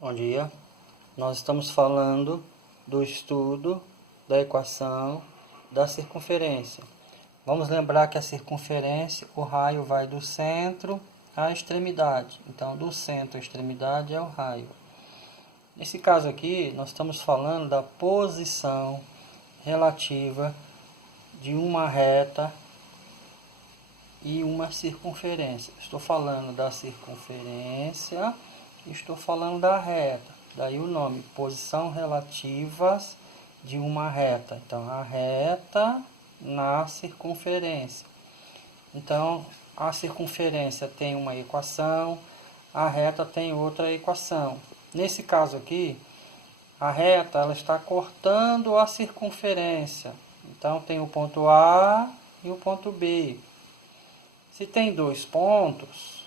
Bom dia, nós estamos falando do estudo da equação da circunferência. Vamos lembrar que a circunferência, o raio vai do centro à extremidade. Então, do centro à extremidade é o raio. Nesse caso aqui, nós estamos falando da posição relativa de uma reta e uma circunferência. Estou falando da circunferência, estou falando da reta. Daí o nome, posição relativas de uma reta. Então, a reta na circunferência. Então, a circunferência tem uma equação, a reta tem outra equação. Nesse caso aqui, a reta ela está cortando a circunferência. Então, tem o ponto A e o ponto B. Se tem dois pontos,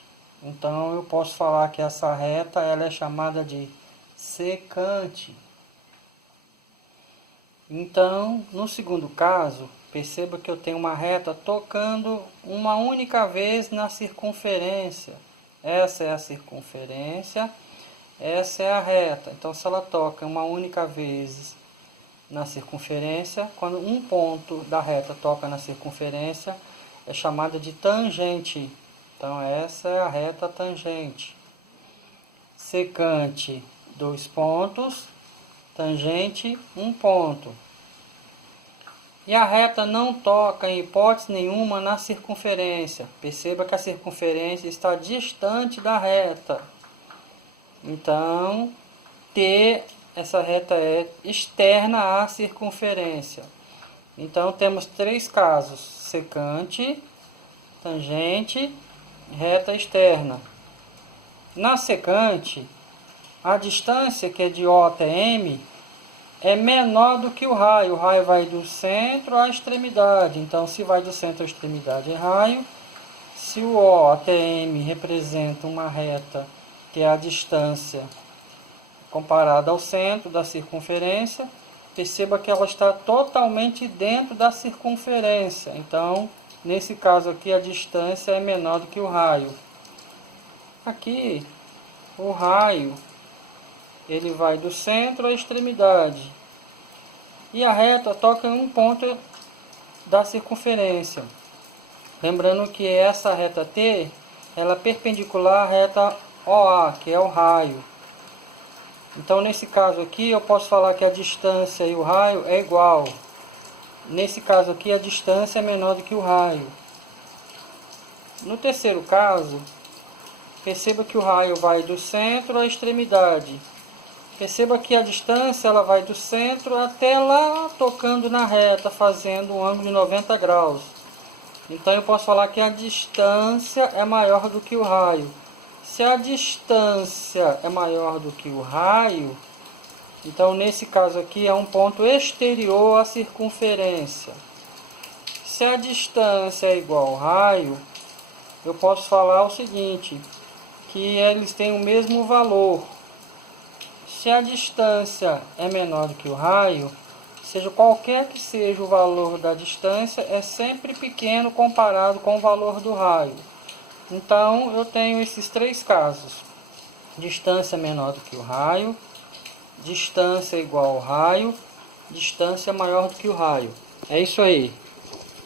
então eu posso falar que essa reta ela é chamada de secante. Então, no segundo caso, perceba que eu tenho uma reta tocando uma única vez na circunferência. Essa é a circunferência, essa é a reta. Então, se ela toca uma única vez na circunferência, quando um ponto da reta toca na circunferência, é chamada de tangente. Então, essa é a reta tangente. Secante, 2 pontos. Tangente, 1 ponto. E a reta não toca em hipótese nenhuma na circunferência. Perceba que a circunferência está distante da reta. Então, essa reta é externa à circunferência. Então, temos 3 casos: secante, tangente, reta externa. Na secante, a distância, que é de O até M, é menor do que o raio. O raio vai do centro à extremidade. Então, se vai do centro à extremidade é raio. Se o O até M representa uma reta, que é a distância comparada ao centro da circunferência, perceba que ela está totalmente dentro da circunferência. Então, nesse caso aqui, a distância é menor do que o raio. Aqui, o raio, ele vai do centro à extremidade. E a reta toca em um ponto da circunferência. Lembrando que essa reta T, ela é perpendicular à reta OA, que é o raio. Então, nesse caso aqui, eu posso falar que a distância e o raio é igual. Nesse caso aqui, a distância é menor do que o raio. No terceiro caso, perceba que o raio vai do centro à extremidade. Perceba que a distância ela vai do centro até lá, tocando na reta, fazendo um ângulo de 90 graus. Então, eu posso falar que a distância é maior do que o raio. Se a distância é maior do que o raio, então nesse caso aqui é um ponto exterior à circunferência. Se a distância é igual ao raio, eu posso falar o seguinte, que eles têm o mesmo valor. Se a distância é menor do que o raio, seja qualquer que seja o valor da distância, é sempre pequeno comparado com o valor do raio. Então, eu tenho esses 3 casos. Distância menor do que o raio, distância igual ao raio, distância maior do que o raio. É isso aí.